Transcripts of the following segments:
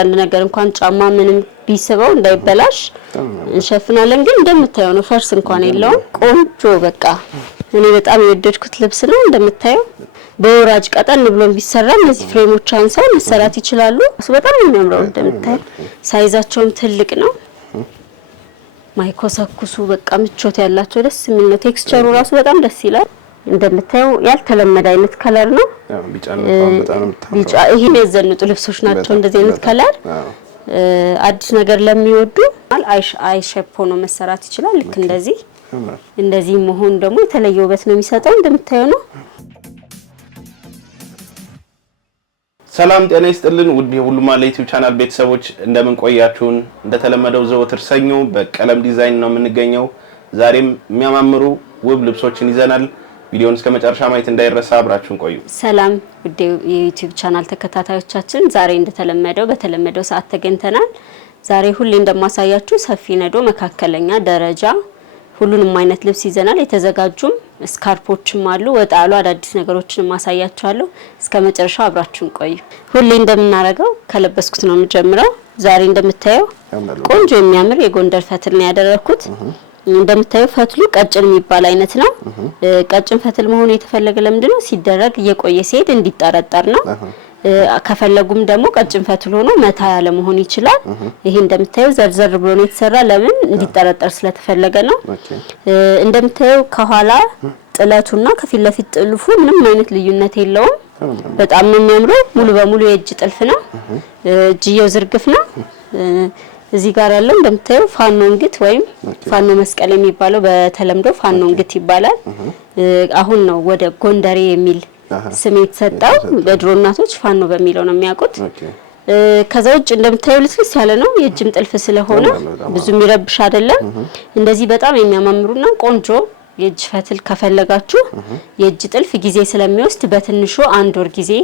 አንድ ነገር እንኳን ጫማ ምንም ቢስበው እንዳይበላሽ እንሸፍናለን ግን እንደምታየው ነው ፈርስ እንኳን የለውም ቆንጆ በቃ እኔ በጣም የወደድኩት ልብስ ነው እንደምታየው በወራጅ ቀጠን ብሎም ቢሰራ እነዚህ ፍሬሞች አንሳው መሰራት ይችላሉ በጣም የሚያምረው እንደምታየው ሳይዛቸውም ትልቅ ነው ማይኮሰኩሱ በቃ ምቾት ያላቸው ደስ የሚል ነው ቴክስቸሩ ራሱ በጣም ደስ ይላል እንደምታየው ያልተለመደ አይነት ከለር ነው ቢጫ ይሄ የዘንጡ ልብሶች ናቸው እንደዚህ አይነት ከለር አዲስ ነገር ለሚወዱ አይ ሼፕ ሆኖ መሰራት ይችላል ልክ እንደዚህ መሆን ደግሞ የተለየ ውበት ነው የሚሰጠው እንደምታየው ነው ሰላም ጤና ይስጥልን ውድ የሁሉማ ለዩቲዩብ ቻናል ቤተሰቦች እንደምን ቆያችሁን እንደተለመደው ዘወትር ሰኞ በቀለም ዲዛይን ነው የምንገኘው ዛሬም የሚያማምሩ ውብ ልብሶችን ይዘናል ቪዲዮውን እስከመጨረሻ ማየት እንዳይረሳ አብራችሁን ቆዩ ሰላም ውድ የዩቲዩብ ቻናል ተከታታዮቻችን ዛሬ እንደተለመደው በተለመደው ሰዓት ተገኝተናል ዛሬ ሁሌ እንደማሳያችሁ ሰፊ ነዶ መካከለኛ ደረጃ ሁሉንም አይነት ልብስ ይዘናል የተዘጋጁም ስካርፖችም አሉ ወጣሉ አዳዲስ ነገሮችን ማሳያችኋለሁ እስከመጨረሻው አብራችሁን ቆዩ ሁሌ እንደምናረጋው ከለበስኩት ነው የምጀምረው ዛሬ እንደምታየው ቆንጆ የሚያምር የጎንደር ፈትል ነው ያደረኩት እንደምታየው ፈትሉ ቀጭን የሚባል አይነት ነው ቀጭን ፈትል መሆኑ የተፈለገ ለምንድነው ሲደረግ እየቆየ ሲሄድ እንዲጠረጠር ነው ከፈለጉም ደግሞ ቀጭን ፈትል ሆኖ መታ ያለ መሆን ይችላል ይሄ እንደምታየው ዘርዘር ብሎ ነው የተሰራ ለምን እንዲጠረጠር ስለተፈለገ ነው እንደምታየው ከኋላ ጥለቱና ከፊት ለፊት ጥልፉ ምንም አይነት ልዩነት የለውም በጣም ነው የሚያምረው ሙሉ በሙሉ የእጅ ጥልፍ ነው እጅየው ዝርግፍ ነው እዚህ ጋር ያለው እንደምታየው ፋኖ እንግት ወይም ፋኖ መስቀል የሚባለው በተለምዶ ፋኖ እንግት ይባላል አሁን ነው ወደ ጎንደሬ የሚል ስም የተሰጠው በድሮ እናቶች ፋኖ በሚለው ነው የሚያውቁት ከዛ ውጭ እንደምታየው ልስልስ ያለ ነው የእጅም ጥልፍ ስለሆነ ብዙ የሚረብሽ አይደለም እንደዚህ በጣም የሚያማምሩና ቆንጆ የእጅ ፈትል ከፈለጋችሁ የእጅ ጥልፍ ጊዜ ስለሚወስድ በትንሹ 1 ወር ጊዜ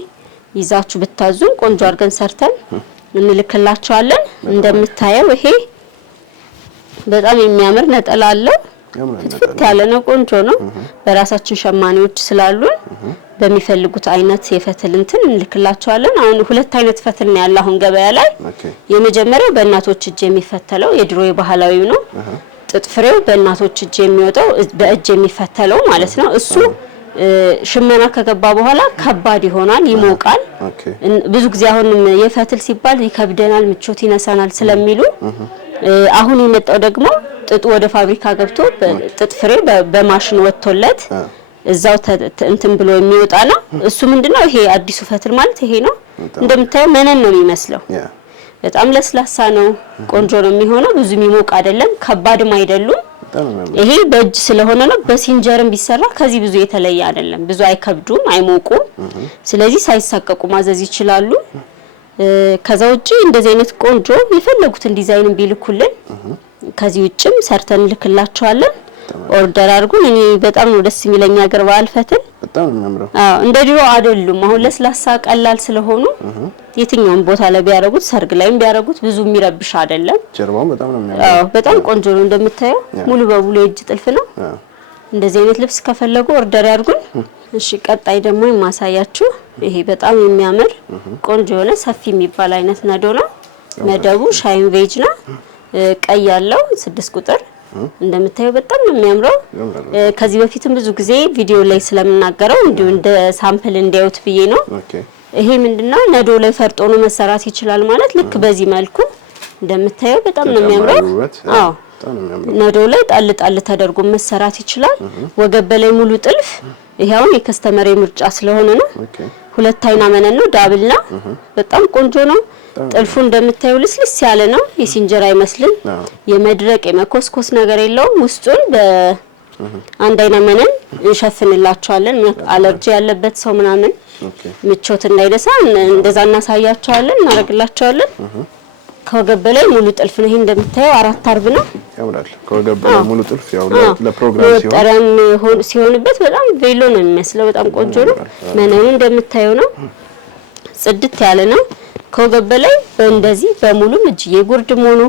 ይዛችሁ ብታዙን ቆንጆ አድርገን ሰርተን እንልክላችኋለን እንደምታየው ይሄ በጣም የሚያምር ነጠላ አለው ፍትፍት ያለ ነው ቆንጆ ነው በራሳችን ሸማኔዎች ስላሉን በሚፈልጉት አይነት የፈትል እንትን እንልክላችኋለን አሁን ሁለት አይነት ፈትል ነው ያለው አሁን ገበያ ላይ የመጀመሪያው በእናቶች እጅ የሚፈተለው የድሮ የባህላዊው ነው ጥጥ ፍሬው በእናቶች እጅ የሚወጣው በእጅ የሚፈተለው ማለት ነው እሱ ሽመና ከገባ በኋላ ከባድ ይሆናል ይሞቃል ብዙ ጊዜ አሁን የፈትል ሲባል ይከብደናል ምቾት ይነሳናል ስለሚሉ አሁን የመጣው ደግሞ ጥጡ ወደ ፋብሪካ ገብቶ ጥጥ ፍሬ በማሽን ወጥቶለት እዛው እንትን ብሎ የሚወጣ ነው እሱ ምንድነው ይሄ አዲሱ ፈትል ማለት ይሄ ነው እንደምታየው መነን ነው የሚመስለው በጣም ለስላሳ ነው ቆንጆ ነው የሚሆነው ብዙ የሚሞቅ አይደለም ከባድም አይደሉም ይሄ በእጅ ስለሆነ ነው በሲንጀርም ቢሰራ ከዚህ ብዙ የተለየ አይደለም ብዙ አይከብዱም አይሞቁም ስለዚህ ሳይሳቀቁ ማዘዝ ይችላሉ ከዛ ውጪ እንደዚህ አይነት ቆንጆ የፈለጉትን ዲዛይን ቢልኩልን ከዚህ ውጭም ሰርተን ልክላችኋለን ኦርደር አድርጉን እኔ በጣም ነው ደስ የሚለኝ ሀገር ባል ፈትል በጣም የሚያምረው እንደ ድሮ አይደሉም አሁን ለስላሳ ቀላል ስለሆኑ የትኛውም ቦታ ላይ ቢያረጉት ሰርግ ላይም ቢያረጉት ብዙ የሚረብሽ አይደለም ጀርባው በጣም ነው የሚያምረው በጣም ቆንጆ ነው እንደምታየው ሙሉ በሙሉ የእጅ ጥልፍ ነው እንደዚህ አይነት ልብስ ከፈለጉ ኦርደር ያድርጉን እሺ ቀጣይ ደግሞ የማሳያችሁ ይሄ በጣም የሚያምር ቆንጆ የሆነ ሰፊ የሚባል አይነት ነዶ ነው መደቡ ሻይን ቬጅ ነው ቀይ ያለው 6 ቁጥር እንደምታየው በጣም ነው የሚያምረው ከዚህ በፊትም ብዙ ጊዜ ቪዲዮ ላይ ስለምናገረው እንዲሁ እንደ ሳምፕል እንዲያዩት ብዬ ነው ይሄ ምንድነው ነዶ ላይ ፈርጦ ነው መሰራት ይችላል ማለት ልክ በዚህ መልኩ እንደምታየው በጣም ነው የሚያምረው ነዶ ላይ ጣል ተደርጎ መሰራት ይችላል ወገብ በላይ ሙሉ ጥልፍ ይሄው የከስተመር ምርጫ ስለሆነ ነው ሁለት አይና መነን ነው ዳብልና በጣም ቆንጆ ነው ጥልፉ እንደምታየው ልስልስ ያለ ነው የሲንጀር አይመስልም የመድረቅ የመኮስኮስ ነገር የለውም ውስጡን በአንድ አይና መነን እንሸፍንላችኋለን አለርጂ ያለበት ሰው ምናምን ምቾት እንዳይደሳ እንደዛ እናሳያችኋለን እናረግላችኋለን ከወገብ በላይ ሙሉ ጥልፍ ነው ይሄ እንደምታየው 4 አርብ ነው ያምራል ከወገብ በላይ ሙሉ ጥልፍ ያው ለፕሮግራም ሲሆንበት በጣም ቬሎ ነው የሚመስለው በጣም ቆንጆ ነው መነኑ እንደምታየው ነው ጽድት ያለ ነው ከወገብ በላይ እንደዚህ በሙሉ እጅዬ ጉርድም ሆኖ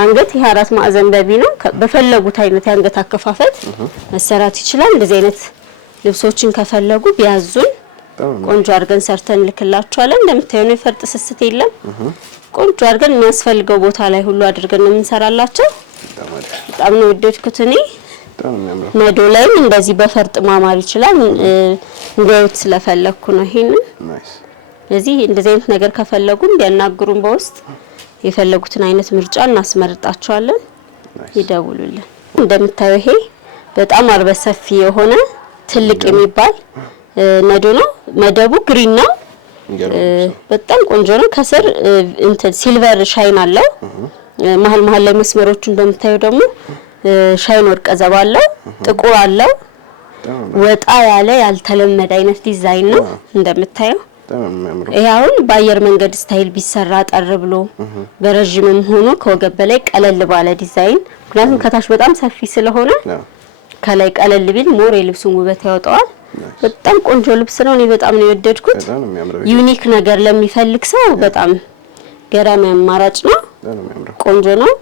አንገት የአራት ማዕዘን በቢ ነው በፈለጉት አይነት አንገት አከፋፈት መሰራት ይችላል እንደዚህ አይነት ልብሶችን ከፈለጉ ቢያዙን ቆንጆ አድርገን ሰርተን ልክላችኋለን እንደምታዩት ነው ፈርጥ ስስት የለም ቆንጆ አድርገን የሚያስፈልገው ቦታ ላይ ሁሉ አድርገን ነው የምንሰራላቸው። በጣም ነው ወደድኩት እኔ። ነዶ ላይም እንደዚህ በፈርጥ ማማር ይችላል። እንዲያዩት ስለፈለኩ ነው ይሄንን። ስለዚህ እንደዚህ አይነት ነገር ከፈለጉም ቢያናግሩን በውስጥ የፈለጉትን አይነት ምርጫ እናስመርጣቸዋለን። ይደውሉልን። እንደምታዩ ይሄ በጣም አርበ ሰፊ የሆነ ትልቅ የሚባል ነዶ ነው። መደቡ ግሪን ነው። በጣም ቆንጆ ነው። ከስር እንትን ሲልቨር ሻይን አለው። መሀል መሀል ላይ መስመሮቹ እንደምታዩ ደግሞ ሻይን ወርቀ ዘባ አለው። ጥቁር አለው። ወጣ ያለ ያልተለመደ አይነት ዲዛይን ነው እንደምታዩ። ይሄ አሁን በአየር መንገድ ስታይል ቢሰራ ጠር ብሎ በረጅምም ሆኖ ከወገብ በላይ ቀለል ባለ ዲዛይን፣ ምክንያቱም ከታች በጣም ሰፊ ስለሆነ ከላይ ቀለል ቢል ሞር የልብሱን ውበት ያወጣዋል። በጣም ቆንጆ ልብስ ነው። እኔ በጣም ነው የወደድኩት። ዩኒክ ነገር ለሚፈልግ ሰው በጣም ገራሚ አማራጭ ነው። ቆንጆ ነው።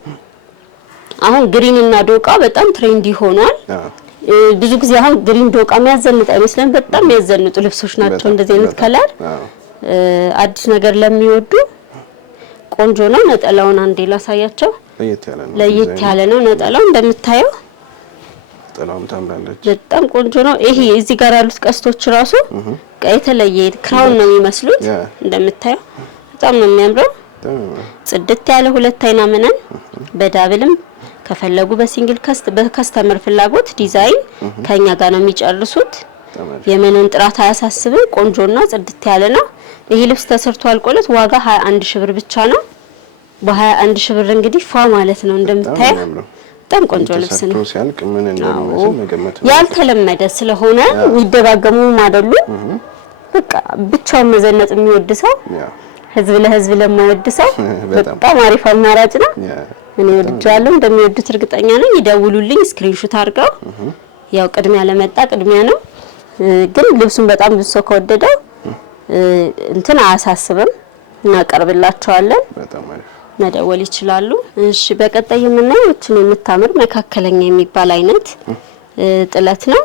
አሁን ግሪን እና ዶቃ በጣም ትሬንዲ ሆኗል። ብዙ ጊዜ አሁን ግሪን ዶቃ የሚያዘንጥ አይመስልም። በጣም የሚያዘንጡ ልብሶች ናቸው እንደዚህ አይነት ከለር። አዲስ ነገር ለሚወዱ ቆንጆ ነው። ነጠላውን አንዴ ላሳያቸው። ለየት ያለ ነው ነጠላው እንደምታየው። ነጠላውም ታምራለች። በጣም ቆንጆ ነው። ይሄ እዚህ ጋር ያሉት ቀስቶች ራሱ የተለየ ክራውን ነው የሚመስሉት እንደምታየው። በጣም ነው የሚያምረው። ጽድት ያለ ሁለት አይና መነን በዳብልም ከፈለጉ በሲንግል በከስተመር ፍላጎት ዲዛይን ከኛ ጋር ነው የሚጨርሱት። የመነን ጥራት አያሳስብም። ቆንጆና ጽድት ያለ ነው። ይሄ ልብስ ተሰርቶ አልቆለት ዋጋ 21 ሺህ ብር ብቻ ነው። በ21 ሺህ ብር እንግዲህ ፏ ማለት ነው እንደምታየው። በጣም ቆንጆ ልብስ ነው። ሲያልቅ ምን እንደሚመስል መገመት ያልተለመደ ስለሆነ የሚደጋገሙም አይደሉ። በቃ ብቻውን መዘነጥ የሚወድ ሰው ህዝብ ለህዝብ ለማይወድ ሰው በጣም አሪፍ አማራጭ ነው። እኔ ወድጃለሁ። እንደሚወዱት እርግጠኛ ነኝ። ይደውሉልኝ ስክሪንሾት አድርገው። ያው ቅድሚያ ለመጣ ቅድሚያ ነው። ግን ልብሱን በጣም ብዙ ሰው ከወደደው እንትን አያሳስብም፣ እናቀርብላቸዋለን። በጣም አሪፍ መደወል ይችላሉ። እሺ በቀጣይ የምናየው እቺን የምታምር መካከለኛ የሚባል አይነት ጥለት ነው።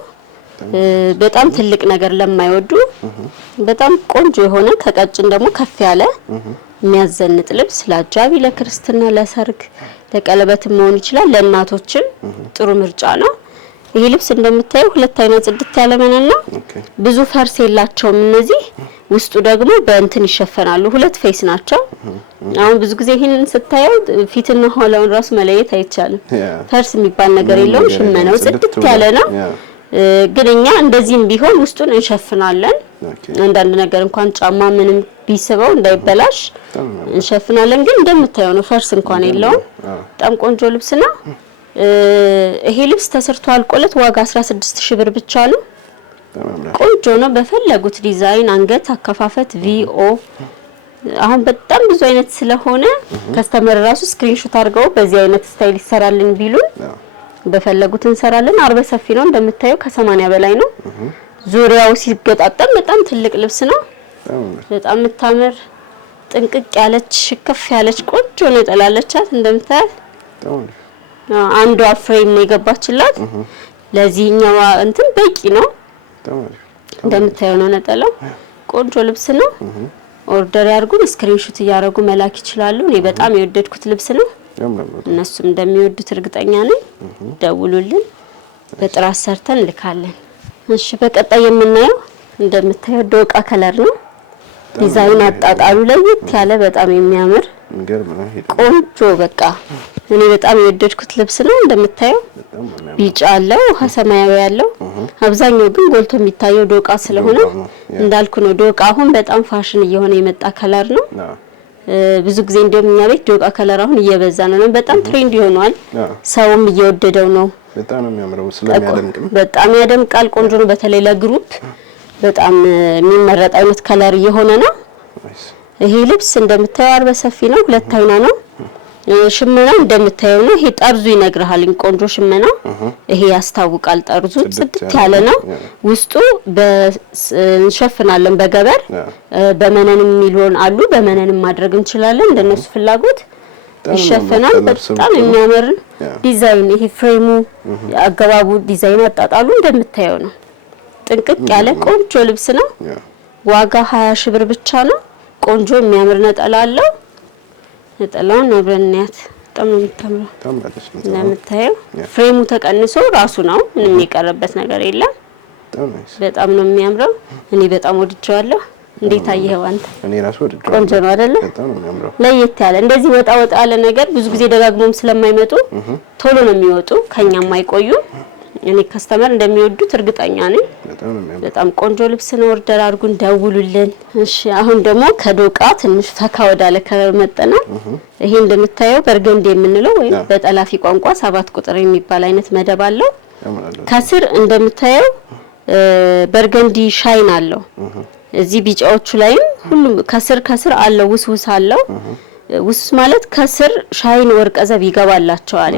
በጣም ትልቅ ነገር ለማይወዱ በጣም ቆንጆ የሆነ ከቀጭን ደግሞ ከፍ ያለ የሚያዘንጥ ልብስ ለአጃቢ፣ ለክርስትና፣ ለሰርግ፣ ለቀለበት መሆን ይችላል። ለእናቶችም ጥሩ ምርጫ ነው። ይሄ ልብስ እንደምታየው ሁለት አይነት ጽድት ያለ መነን ነው። ብዙ ፈርስ የላቸውም እነዚህ። ውስጡ ደግሞ በእንትን ይሸፈናሉ። ሁለት ፌስ ናቸው። አሁን ብዙ ጊዜ ይሄንን ስታየው ፊትና ኋላውን ራሱ መለየት አይቻልም። ፈርስ የሚባል ነገር የለውም። ሽመናው ጽድት ያለ ነው። ግን እኛ እንደዚህም ቢሆን ውስጡን እንሸፍናለን። አንዳንድ ነገር እንኳን ጫማ ምንም ቢስበው እንዳይበላሽ እንሸፍናለን። ግን እንደምታየው ነው፣ ፈርስ እንኳን የለውም። በጣም ቆንጆ ልብስ ነው። ይሄ ልብስ ተሰርቶ አልቆለት ዋጋ 16 ሺህ ብር ብቻ ነው። ቆንጆ ነው። በፈለጉት ዲዛይን አንገት አከፋፈት ቪኦ። አሁን በጣም ብዙ አይነት ስለሆነ ከስተመር ራሱ ስክሪንሾት አድርገው በዚህ አይነት ስታይል ይሰራልን ቢሉን በፈለጉት እንሰራለን። አርበ ሰፊ ነው እንደምታየው ከ80 በላይ ነው። ዙሪያው ሲገጣጠም በጣም ትልቅ ልብስ ነው። በጣም የምታምር ጥንቅቅ ያለች ሽክፍ ያለች ቆንጆ ነው ጠላለቻት እንደምታያት። አንዷ ፍሬም ነው የገባችላት። ለዚህኛው እንትን በቂ ነው። እንደምታየው ነው ነጠላው። ቆንጆ ልብስ ነው። ኦርደር ያርጉን፣ ስክሪንሾት እያደረጉ መላክ ይችላሉ። እኔ በጣም የወደድኩት ልብስ ነው። እነሱም እንደሚወዱት እርግጠኛ ነኝ። ደውሉልን፣ በጥራት ሰርተን ልካለን። እሺ በቀጣይ የምናየው እንደምታየው ዶቃ ከለር ነው። ዲዛይን አጣጣሉ ለየት ያለ በጣም የሚያምር ቆንጆ በቃ እኔ በጣም የወደድኩት ልብስ ነው። እንደምታየው ቢጫ አለው፣ ውሃ ሰማያዊ ያለው። አብዛኛው ግን ጎልቶ የሚታየው ዶቃ ስለሆነ እንዳልኩ ነው። ዶቃ አሁን በጣም ፋሽን እየሆነ የመጣ ከለር ነው። ብዙ ጊዜ እንደውም እኛ ቤት ዶቃ ከለር አሁን እየበዛ ነው። በጣም ትሬንድ ሆኗል። ሰውም እየወደደው ነው። በጣም ነው የሚያምረው። ስለሚያደምቅ በጣም ያደምቃል። ቆንጆ ነው። በተለይ ለግሩፕ በጣም የሚመረጥ አይነት ከለር እየሆነ ነው። ይሄ ልብስ እንደምታየው አርበ ሰፊ ነው። ሁለት አይና ነው። ሽመና እንደምታየው ነው። ይሄ ጠርዙ ይነግርሃል። ቆንጆ ሽመና ይሄ ያስታውቃል። ጠርዙ ጽድት ያለ ነው። ውስጡ እንሸፍናለን በገበር በመነንም ሚሊዮን አሉ። በመነንም ማድረግ እንችላለን እንደነሱ ፍላጎት ይሸፈናል። በጣም የሚያምር ዲዛይን ይሄ ፍሬሙ አገባቡ ዲዛይን አጣጣሉ እንደምታየው ነው። ጥንቅቅ ያለ ቆንጆ ልብስ ነው። ዋጋ 20 ሺህ ብር ብቻ ነው። ቆንጆ የሚያምር ነጠላ አለው። ነጠላውን አብረን እናያት። በጣም ነው የምታምረው። ታምራለች። እንደምታየው ፍሬሙ ተቀንሶ ራሱ ነው፣ ምንም የቀረበት ነገር የለም። በጣም ነው የሚያምረው። እኔ በጣም ወድጄዋለሁ። እንዴት አየኸው አንተ? እኔ ራሱ ወድጄዋለሁ። ቆንጆ ነው አይደለ? በጣም ነው የሚያምረው። ለየት ያለ እንደዚህ ወጣ ያለ ነገር ብዙ ጊዜ ደጋግሞም ስለማይመጡ ቶሎ ነው የሚወጡ፣ ከኛም አይቆዩ። እኔ ከስተመር እንደሚወዱት እርግጠኛ ነኝ። በጣም ቆንጆ ልብስ ነው። ኦርደር አድርጉን፣ ደውሉልን። እሺ አሁን ደግሞ ከዶቃ ትንሽ ፈካ ወዳለ ከመጠና ይሄ እንደምታየው በርገንዲ የምንለው ወይ በጠላፊ ቋንቋ 7 ቁጥር የሚባል አይነት መደብ አለው። ከስር እንደምታየው በርገንዲ ሻይን አለው። እዚህ ቢጫዎቹ ላይም ሁሉም ከስር አለው፣ ውስውስ አለው። ውስውስ ማለት ከስር ሻይን ወርቀ ዘብ ይገባላቸዋል።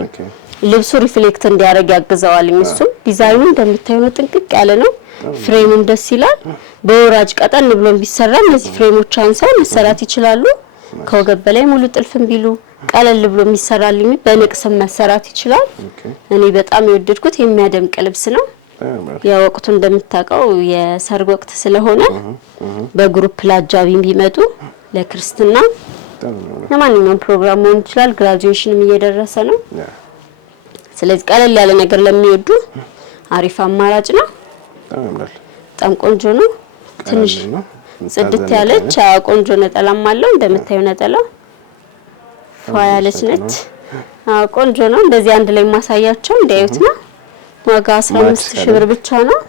ልብሱ ሪፍሌክት እንዲያደርግ ያግዘዋል። እሱም ዲዛይኑ እንደምታየው ነው፣ ጥንቅቅ ያለ ነው። ፍሬሙም ደስ ይላል። በወራጅ ቀጠን ብሎ ቢሰራ እነዚህ ፍሬሞች አንሳው መሰራት ይችላሉ። ከወገብ በላይ ሙሉ ጥልፍም ቢሉ ቀለል ብሎ የሚሰራልኝ በንቅስም መሰራት ይችላል። እኔ በጣም የወደድኩት የሚያደምቅ ልብስ ነው። ያው ወቅቱ እንደምታውቀው የሰርግ ወቅት ስለሆነ በግሩፕ ላጃቢም ቢመጡ ለክርስትና ለማንኛውም ፕሮግራም መሆን ይችላል። ግራጁዌሽንም እየደረሰ ነው። ስለዚህ ቀለል ያለ ነገር ለሚወዱ አሪፍ አማራጭ ነው። በጣም ቆንጆ ነው። ትንሽ ጽድት ያለች ቆንጆ ነጠላም አለው። እንደምታዩ ነጠላ ፏ ያለች ነች። ቆንጆ ነው። እንደዚህ አንድ ላይ ማሳያቸው እንዲያዩት ነው። ዋጋ 15000 ብር ብቻ ነው።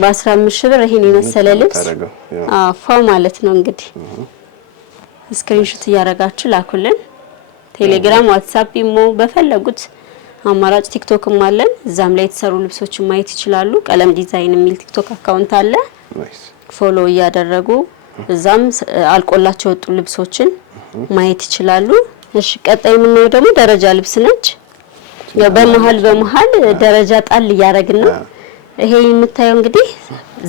በ15000 ብር ይሄን የመሰለ ልብስ ፏ ማለት ነው። እንግዲህ ስክሪንሾት እያረጋችሁ ላኩልን። ቴሌግራም፣ ዋትስአፕ፣ ኢሞ በፈለጉት አማራጭ ቲክቶክም አለን። እዛም ላይ የተሰሩ ልብሶችን ማየት ይችላሉ። ቀለም ዲዛይን የሚል ቲክቶክ አካውንት አለ። ፎሎ እያደረጉ እዛም አልቆላቸው ወጡ ልብሶችን ማየት ይችላሉ። እሺ ቀጣይ የምናየው ደግሞ ደረጃ ልብስ ነች። ያው በመሃል ደረጃ ጣል እያረግን ነው። ይሄ የምታየው እንግዲህ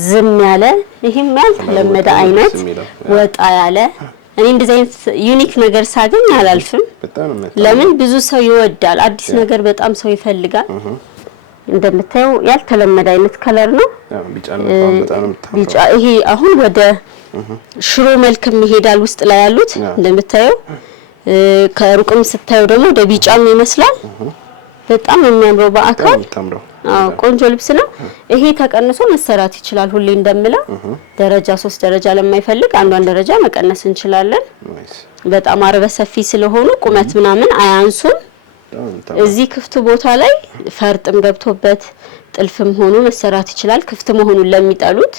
ዝም ያለ ይሄም ያልተለመደ አይነት ወጣ ያለ እኔ እንደዚህ አይነት ዩኒክ ነገር ሳገኝ አላልፍም። ለምን ብዙ ሰው ይወዳል። አዲስ ነገር በጣም ሰው ይፈልጋል። እንደምታየው ያልተለመደ አይነት ከለር ነው። ቢጫ ይሄ አሁን ወደ ሽሮ መልክም ይሄዳል። ውስጥ ላይ ያሉት እንደምታየው ከሩቅም ስታየው ደግሞ ወደ ቢጫም ይመስላል። በጣም የሚያምረው በአካል ቆንጆ ልብስ ነው። ይሄ ተቀንሶ መሰራት ይችላል። ሁሌ እንደምለው ደረጃ 3 ደረጃ ለማይፈልግ አንዷን ደረጃ መቀነስ እንችላለን። በጣም አርበ ሰፊ ስለሆኑ ቁመት ምናምን አያንሱም። እዚህ ክፍት ቦታ ላይ ፈርጥም ገብቶበት ጥልፍም ሆኖ መሰራት ይችላል። ክፍት መሆኑን ለሚጠሉት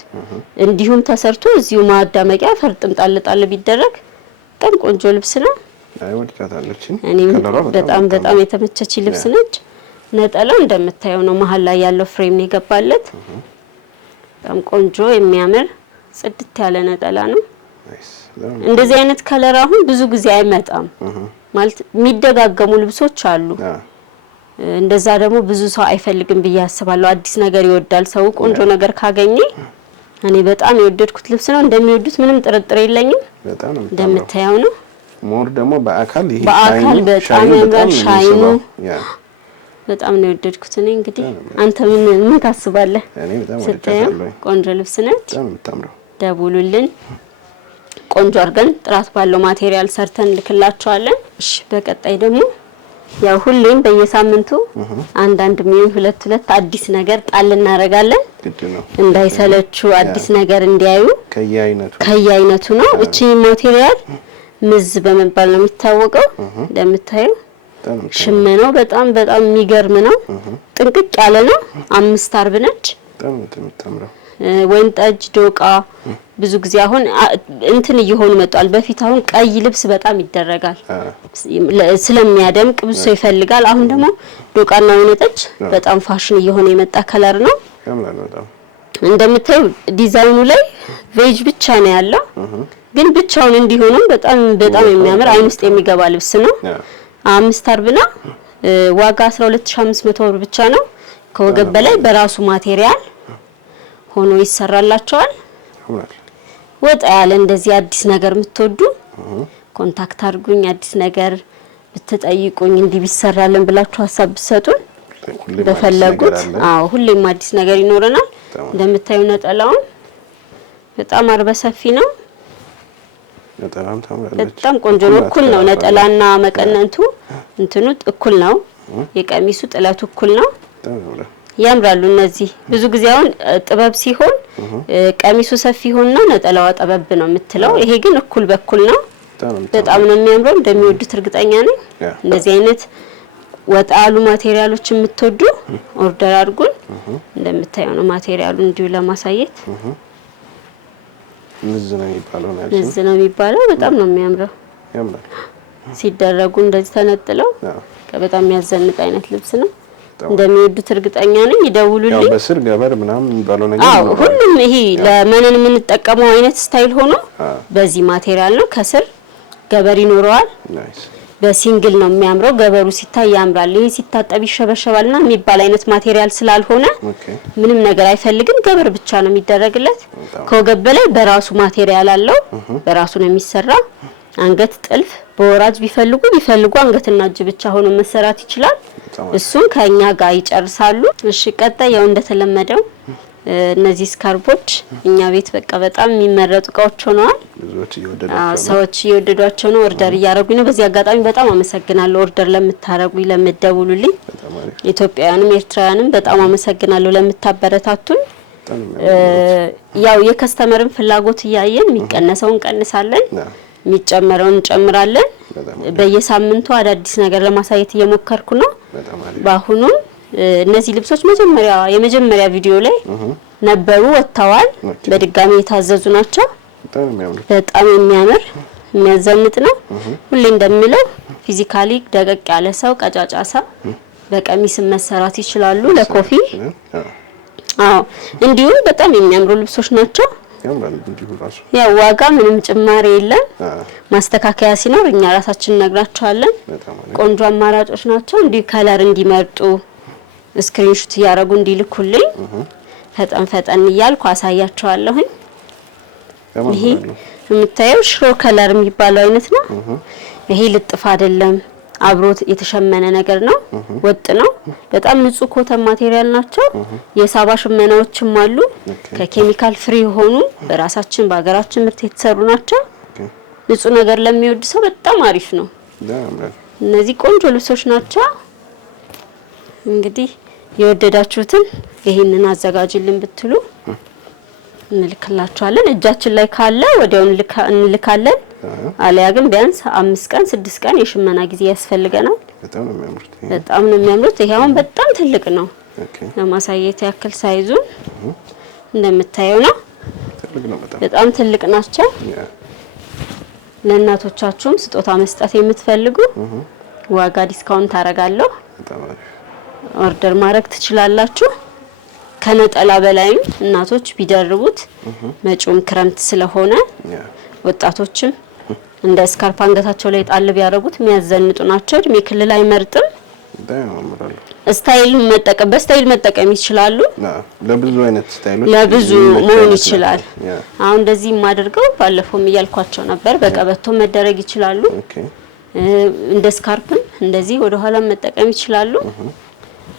እንዲሁም ተሰርቶ እዚሁ ማዳመቂያ ፈርጥም ጣል ቢደረግ በጣም ቆንጆ ልብስ ነው። በጣም የተመቸች ልብስ ነች። ነጠላው እንደምታየው ነው። መሀል ላይ ያለው ፍሬም ነው የገባለት። በጣም ቆንጆ የሚያምር ጽድት ያለ ነጠላ ነው። እንደዚህ አይነት ከለር አሁን ብዙ ጊዜ አይመጣም። ማለት የሚደጋገሙ ልብሶች አሉ። እንደዛ ደግሞ ብዙ ሰው አይፈልግም ብዬ አስባለሁ። አዲስ ነገር ይወዳል ሰው። ቆንጆ ነገር ካገኘ እኔ በጣም የወደድኩት ልብስ ነው። እንደሚወዱት ምንም ጥርጥር የለኝም። እንደምታየው ነው። ሞር ደግሞ በአካል በጣም ያምራል። ሻይኑ በጣም ነው የወደድኩት። እኔ እንግዲህ አንተ ምን ታስባለህ? እኔ በጣም ወድጃለሁ። ቆንጆ ልብስ ነች። ደውሉልን። ቆንጆ አድርገን ጥራት ባለው ማቴሪያል ሰርተን ልክላቸዋለን። እሺ በቀጣይ ደግሞ ያው ሁሌም በየሳምንቱ አንዳንድ ሚሊዮን ሁለት አዲስ ነገር ጣል እናደርጋለን። እንዳይሰለቹ አዲስ ነገር እንዲያዩ ከየአይነቱ ነው። እቺ ማቴሪያል ምዝ በመባል ነው የሚታወቀው። እንደምታየው ሽመናው በጣም የሚገርም ነው። ጥንቅቅ ያለ ነው። 5 አርብ ነች። ወይን ጠጅ ዶቃ ብዙ ጊዜ አሁን እንትን እየሆኑ መጣል። በፊት አሁን ቀይ ልብስ በጣም ይደረጋል ስለሚያደምቅ ብዙ ሰው ይፈልጋል። አሁን ደግሞ ዶቃና ወይን ጠጅ በጣም ፋሽን እየሆነ የመጣ ከለር ነው። እንደምታዩ ዲዛይኑ ላይ ቬጅ ብቻ ነው ያለው፣ ግን ብቻውን እንዲሆኑ በጣም የሚያምር አይን ውስጥ የሚገባ ልብስ ነው። 5 አርብ ነው። ዋጋ 12500 ብር ብቻ ነው። ከወገብ በላይ በራሱ ማቴሪያል ሆኖ ይሰራላቸዋል። ወጣ ያለ እንደዚህ አዲስ ነገር የምትወዱ ኮንታክት አድርጉኝ። አዲስ ነገር ብትጠይቁኝ እንዲህ ቢሰራልን ብላችሁ ሐሳብ ብትሰጡን በፈለጉት ሁሌም አዲስ ነገር ይኖረናል። እንደምታዩ ነጠላው በጣም አርበ ሰፊ ነው። በጣም ቆንጆ ነው። እኩል ነው ነጠላና መቀነንቱ እንትኑ እኩል ነው። የቀሚሱ ጥለቱ እኩል ነው። ያምራሉ እነዚህ። ብዙ ጊዜ አሁን ጥበብ ሲሆን ቀሚሱ ሰፊ ሆነና ነጠላዋ ጠበብ ነው የምትለው። ይሄ ግን እኩል በኩል ነው። በጣም ነው የሚያምረው። እንደሚወዱት እርግጠኛ ነኝ። እንደዚህ አይነት ወጣ ያሉ ማቴሪያሎች የምትወዱ ኦርደር አድርጉን። እንደምታየው ነው ማቴሪያሉ እንዲሁ ለማሳየት ንዝ ነው የሚባለው። በጣም ነው የሚያምረው። ያምራል ሲደረጉ እንደዚህ ተነጥለው በጣም የሚያዘንጥ አይነት ልብስ ነው። እንደሚወዱት እርግጠኛ ነኝ። ይደውሉልኝ። ያው በስር ገበር ምናምን የሚባለው ነገር ነው። ሁሉም ይሄ ለመነን የምንጠቀመው አይነት ስታይል ሆኖ በዚህ ማቴሪያል ነው። ከስር ገበር ይኖረዋል። ናይስ። በሲንግል ነው የሚያምረው። ገበሩ ሲታይ ያምራል። ይሄ ሲታጠብ ይሸበሸባልና የሚባል አይነት ማቴሪያል ስላልሆነ ምንም ነገር አይፈልግም። ገበር ብቻ ነው የሚደረግለት። ከወገብ በላይ በራሱ ማቴሪያል አለው። በራሱ ነው የሚሰራ። አንገት ጥልፍ በወራጅ ቢፈልጉ አንገትና እጅ ብቻ ሆኖ መሰራት ይችላል። እሱን ከኛ ጋር ይጨርሳሉ። እሺ ቀጣይ ያው እንደተለመደው እነዚህ ስካርቦች እኛ ቤት በቃ በጣም የሚመረጡ እቃዎች ሆነዋል። ሰዎች እየወደዷቸው ነው። ኦርደር እያደረጉኝ ነው። በዚህ አጋጣሚ በጣም አመሰግናለሁ። ኦርደር ለምታረጉኝ፣ ለምትደውሉልኝ ኢትዮጵያውያንም ኤርትራውያንም በጣም አመሰግናለሁ ለምታበረታቱን። ያው የከስተመርን ፍላጎት እያየን የሚቀነሰውን እንቀንሳለን፣ የሚጨመረውን እንጨምራለን። በየሳምንቱ አዳዲስ ነገር ለማሳየት እየሞከርኩ ነው። በአሁኑ እነዚህ ልብሶች የመጀመሪያ ቪዲዮ ላይ ነበሩ፣ ወጥተዋል። በድጋሚ የታዘዙ ናቸው። በጣም የሚያምር የሚያዘንጥ ነው። ሁሌ እንደምለው ፊዚካሊ ደቀቅ ያለ ሰው፣ ቀጫጫ ሰው በቀሚስ መሰራት ይችላሉ። ለኮፊ እንዲሁም በጣም የሚያምሩ ልብሶች ናቸው። ያው ዋጋ ምንም ጭማሪ የለም። ማስተካከያ ሲኖር እኛ ራሳችን ነግራቸዋለን። ቆንጆ አማራጮች ናቸው። እንዲህ ከለር እንዲመርጡ ስክሪንሾት ያረጉ እንዲልኩልኝ ፈጠን እያልኩ አሳያቸዋለሁኝ። ይሄ የምታየው ሽሮ ከለር የሚባለው አይነት ነው። ይሄ ልጥፍ አይደለም፣ አብሮት የተሸመነ ነገር ነው። ወጥ ነው። በጣም ንጹህ ኮተን ማቴሪያል ናቸው። የሳባ ሽመናዎችም አሉ። ከኬሚካል ፍሪ ሆኑ በራሳችን በአገራችን ምርት የተሰሩ ናቸው። ንጹህ ነገር ለሚወድ ሰው በጣም አሪፍ ነው። እነዚህ ቆንጆ ልብሶች ናቸው። እንግዲህ የወደዳችሁትን ይሄንን አዘጋጅልን ብትሉ እንልክላችኋለን። እጃችን ላይ ካለ ወዲያው እንልካለን። አለያ ግን ቢያንስ 5 ቀን 6 ቀን የሽመና ጊዜ ያስፈልገናል። በጣም ነው የሚያምሩት። ይሄ አሁን በጣም ትልቅ ነው። ለማሳየት ያክል ሳይዙ እንደምታየው ነው። በጣም ትልቅ ናቸው። ለእናቶቻችሁም ስጦታ መስጠት የምትፈልጉ ዋጋ ዲስካውንት አደርጋለሁ። ኦርደር ማድረግ ትችላላችሁ። ከነጠላ በላይም እናቶች ቢደርቡት መጪውም ክረምት ስለሆነ ወጣቶችም እንደ ስካርፕ አንገታቸው ላይ ጣል ቢያደርጉት የሚያዘንጡ ናቸው። እድሜ ክልል አይመርጥም። በስታይል መጠቀም ይችላሉ። ለብዙ አይነት ስታይሎች ለብዙ መሆን ይችላል። አሁን እንደዚህ የማደርገው ባለፈውም እያልኳቸው ነበር። በቀበቶ መደረግ ይችላሉ። እንደ ስካርፕም እንደዚህ ወደ ኋላ መጠቀም ይችላሉ።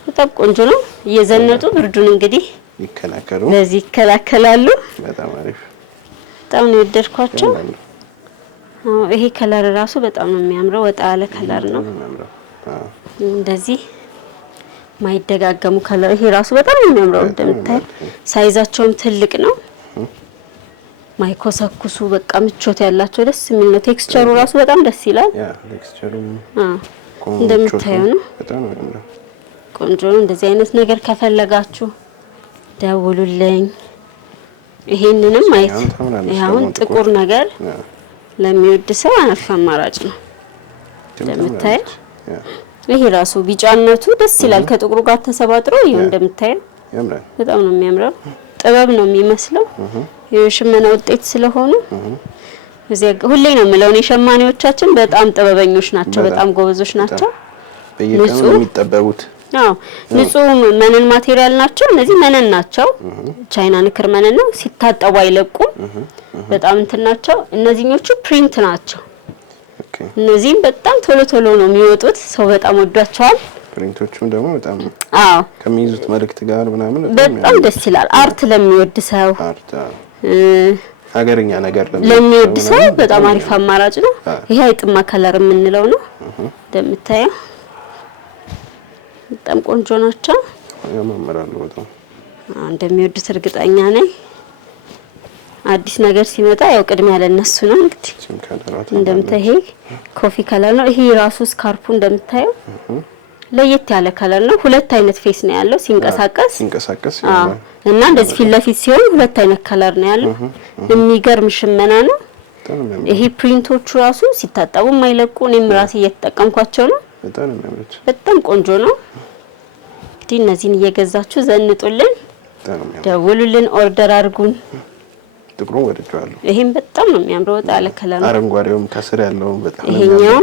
በጣም ቆንጆ ነው። እየዘነጡ ብርዱን እንግዲህ ይከላከላሉ። በጣም አሪፍ። በጣም ነው የወደድኳቸው። ይሄ ከለር ራሱ በጣም ነው የሚያምረው። ወጣ ያለ ከለር ነው። እንደዚህ ማይደጋገሙ ከለር። ይሄ ራሱ በጣም ነው የሚያምረው። እንደምታዩ ሳይዛቸውም ትልቅ ነው። ማይኮሰኩሱ በቃ ምቾት ያላቸው ደስ የሚል ነው። ቴክስቸሩ ራሱ በጣም ደስ ይላል። እንደምታዩ ነው። በጣም ነው ቆንጆ ነው። እንደዚህ አይነት ነገር ከፈለጋችሁ ደውሉልኝ። ይሄንንም ማየት ይሄውን ጥቁር ነገር ለሚወድ ሰው አሪፍ አማራጭ ነው። እንደምታዩ ይሄ ራሱ ቢጫነቱ ደስ ይላል። ከጥቁሩ ጋር ተሰባጥሮ ይሄው እንደምታዩ በጣም ነው የሚያምረው። ጥበብ ነው የሚመስለው። የሽመና ውጤት ስለሆኑ እዚህ ሁሌ ነው የምለው የሸማኔዎቻችን በጣም ጥበበኞች ናቸው። በጣም ጎበዞች ናቸው። በየቀኑ የሚጠበቡት ንጹህ መነን ማቴሪያል ናቸው። እነዚህ መነን ናቸው። ቻይና ንክር መነን ነው። ሲታጠቡ አይለቁም። በጣም እንትን ናቸው። እነዚህኞቹ ፕሪንት ናቸው። እነዚህም በጣም ቶሎ ነው የሚወጡት። ሰው በጣም ወዷቸዋል። ፕሪንቶቹም ደግሞ በጣም ከሚይዙት መልእክት ጋር ምናምን በጣም ደስ ይላል። አርት ለሚወድ ሰው ሀገርኛ ነገር ለሚወድ ሰው በጣም አሪፍ አማራጭ ነው። ይሄ አይጥማ ከለር የምንለው ነው። እንደምታየው በጣም ቆንጆ ናቸው። ያማምራሉ በጣም እንደሚወዱት እርግጠኛ ነኝ። አዲስ ነገር ሲመጣ ያው ቅድሚያ ለነሱ ነው። እንግዲህ እንደምታየው ኮፊ ከለር ነው። ይሄ ራሱ ስካርፑ እንደምታየው ለየት ያለ ከለር ነው። ሁለት አይነት ፌስ ነው ያለው ሲንቀሳቀስ እና እንደዚህ ፊት ለፊት ሲሆን ሁለት አይነት ከለር ነው ያለው። የሚገርም ሽመና ነው። ይሄ ፕሪንቶቹ ራሱ ሲታጠቡ የማይለቁ እኔም ራሴ እየተጠቀምኳቸው ነው። በጣም ቆንጆ ነው። እንግዲህ እነዚህን እየገዛችሁ ዘንጡልን፣ ደውሉልን፣ ኦርደር አድርጉን። ጥቁሩን ወድጄዋለሁ። ይሄም በጣም ነው የሚያምረው። ወጣ ያለ ከለር ነው። አረንጓዴውም ከስር ያለውም በጣም ይሄኛው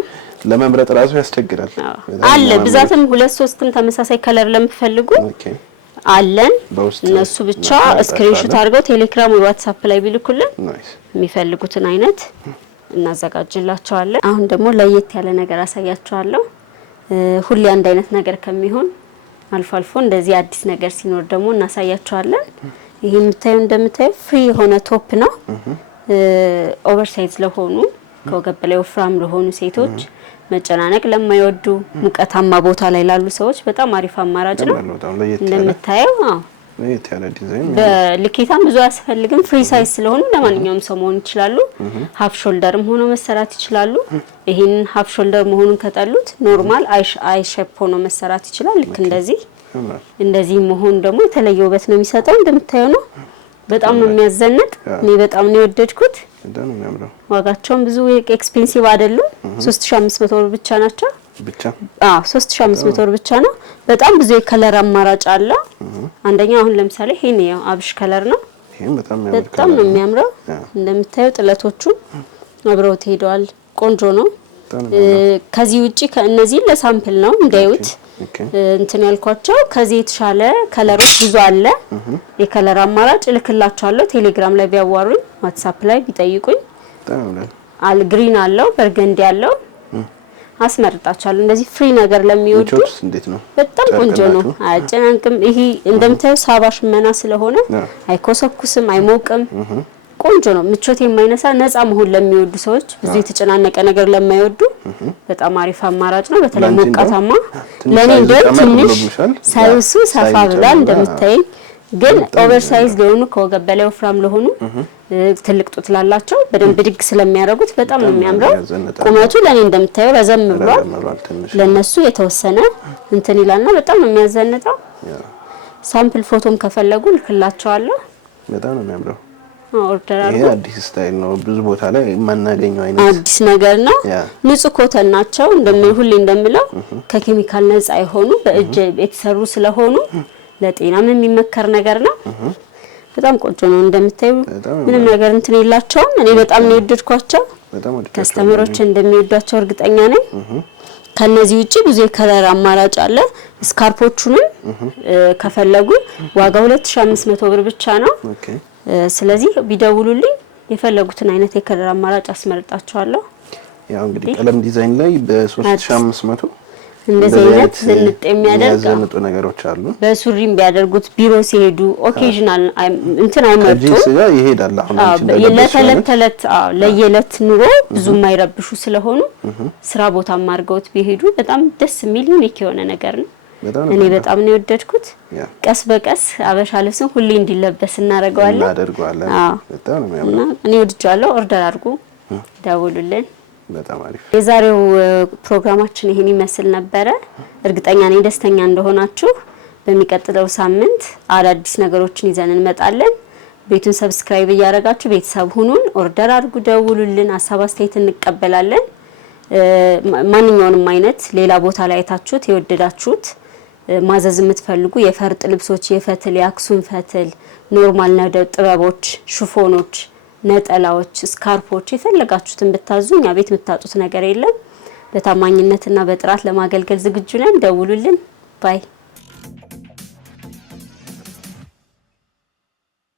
ለመምረጥ ራሱ ያስቸግራል። አለ ብዛትም 2-3ም ተመሳሳይ ከለር ለምትፈልጉ አለን። እነሱ ብቻ ስክሪንሾት አድርገው ቴሌግራም ወይ ዋትስአፕ ላይ ቢልኩልን የሚፈልጉትን አይነት እናዘጋጅላቸዋለን። አሁን ደግሞ ለየት ያለ ነገር አሳያቸዋለሁ። ሁሌ አንድ አይነት ነገር ከሚሆን አልፎ አልፎ እንደዚህ አዲስ ነገር ሲኖር ደግሞ እናሳያቸዋለን። ይሄ እንደምታዩ ፍሪ የሆነ ቶፕ ነው። ኦቨርሳይዝ ለሆኑ ከወገብ በላይ ወፍራም ለሆኑ ሴቶች፣ መጨናነቅ ለማይወዱ፣ ሙቀታማ ቦታ ላይ ላሉ ሰዎች በጣም አሪፍ አማራጭ ነው። እንደምታየው ለየት ያለ ዲዛይን በልኬታም ብዙ አያስፈልግም። ፍሪ ሳይዝ ስለሆኑ ለማንኛውም ሰው መሆን ይችላሉ። ሃፍ ሾልደርም ሆኖ መሰራት ይችላሉ። ይሄን ሃፍ ሾልደር መሆኑን ከጠሉት ኖርማል አይ ሼፕ ሆኖ መሰራት ይችላል። ልክ እንደዚህ መሆን ደግሞ የተለየ ውበት ነው የሚሰጠው። እንደምታየው ነው። በጣም ነው የሚያዘንጥ። እኔ በጣም ነው የወደድኩት። ዋጋቸውም ብዙ ኤክስፔንሲቭ አይደሉም። 3500 ብር ብቻ ናቸው። 3500 ብር ብቻ ነው። በጣም ብዙ የከለር አማራጭ አለ። አንደኛው አሁን ለምሳሌ ይሄን ያው አብሽ ከለር ነው። በጣም ነው የሚያምረው። እንደምታየው ጥለቶቹ አብረው ተሄደዋል። ቆንጆ ነው። ከዚህ ውጪ ከእነዚህ ለሳምፕል ነው እንዳዩት እንትን ያልኳቸው። ከዚህ የተሻለ ከለሮች ብዙ አለ። የከለር አማራጭ እልክላችኋለሁ። ቴሌግራም ላይ ቢያዋሩኝ፣ ዋትስአፕ ላይ ቢጠይቁኝ ግሪን አለው፣ በርገንዲ አለው። አስመርጣችኋለሁ። እንደዚህ ፍሪ ነገር ለሚወዱ በጣም ቆንጆ ነው። አያጨናንቅም። ይሄ እንደምታየው ሳባ ሽመና ስለሆነ አይኮሰኩስም፣ አይሞቅም። ቆንጆ ነው። ምቾት የማይነሳ ነፃ መሆን ለሚወዱ ሰዎች፣ ብዙ የተጨናነቀ ነገር ለማይወዱ በጣም አሪፍ አማራጭ ነው። በተለይ ሞቃታማ ለኔ ትንሽ ሳይሱ ሰፋ ብሏል እንደምታየኝ፣ ግን ኦቨርሳይዝ ለሆኑ ከወገብ በላይ ወፍራም ለሆኑ ትልቅ ጡት ላላቸው በደንብ ድግ ስለሚያደርጉት በጣም ነው የሚያምረው። ቁመቱ ለኔ እንደምታየው ረዘም ብሏል። ለነሱ የተወሰነ እንትን ይላልና በጣም ነው የሚያዘንጠው። ሳምፕል ፎቶም ከፈለጉ ልክላቸዋለሁ። በጣም ነው የሚያምረው። ኦርደር አድርጉ። ይሄ አዲስ ስታይል ነው። ብዙ ቦታ ላይ የማናገኘው አይነት አዲስ ነገር ነው። ንጹህ ኮተን ናቸው። ሁሌ እንደምለው ከኬሚካል ነፃ የሆኑ በእጅ የተሰሩ ስለሆኑ ለጤናም የሚመከር ነገር ነው። በጣም ቆንጆ ነው። እንደምታዩ ምንም ነገር እንትን የላቸውም። እኔ በጣም ነው የወደድኳቸው። ከስተመሮች እንደሚወዷቸው እርግጠኛ ነኝ። ከነዚህ ውጪ ብዙ የከለር አማራጭ አለ። ስካርፖቹንም ከፈለጉ ዋጋ 2500 ብር ብቻ ነው። ስለዚህ ቢደውሉልኝ የፈለጉትን አይነት የከለር አማራጭ አስመርጣቸዋለሁ። ያው እንግዲህ ቀለም ዲዛይን ላይ በ3500 እንደዚህ አይነት ዝንጥ የሚያደርግ ዘንጡ ነገሮች አሉ። በሱሪም ቢያደርጉት ቢሮ ሲሄዱ ኦኬዥናል እንትን አይመርጡ ይሄዳል። አሁን ለተለት ለየለት ኑሮ ብዙ የማይረብሹ ስለሆኑ ስራ ቦታም አድርገውት ቢሄዱ በጣም ደስ የሚል ዩኒክ የሆነ ነገር ነው። እኔ በጣም ነው የወደድኩት። ቀስ በቀስ አበሻ ልብስን ሁሌ እንዲለበስ እናደርገዋለን። በጣም ነው የሚያምረው። እኔ ወድጃለሁ። ኦርደር አድርጉ፣ ደውሉልን። በጣም አሪፍ። የዛሬው ፕሮግራማችን ይሄን ይመስል ነበረ። እርግጠኛ ነኝ ደስተኛ እንደሆናችሁ። በሚቀጥለው ሳምንት አዳዲስ ነገሮችን ይዘን እንመጣለን። ቤቱን ሰብስክራይብ እያደረጋችሁ ቤተሰብ ሁኑን። ኦርደር አድርጉ፣ ደውሉልን። ሀሳብ አስተያየት እንቀበላለን። ማንኛውንም አይነት ሌላ ቦታ ላይ አይታችሁት የወደዳችሁት ማዘዝ የምትፈልጉ የፈርጥ ልብሶች፣ የፈትል፣ የአክሱም ፈትል፣ ኖርማል ነደ ጥበቦች፣ ሽፎኖች፣ ነጠላዎች፣ ስካርፖች የፈለጋችሁትን ብታዙ እኛ ቤት የምታጡት ነገር የለም። በታማኝነትና በጥራት ለማገልገል ዝግጁ ነን። ደውሉልን። ባይ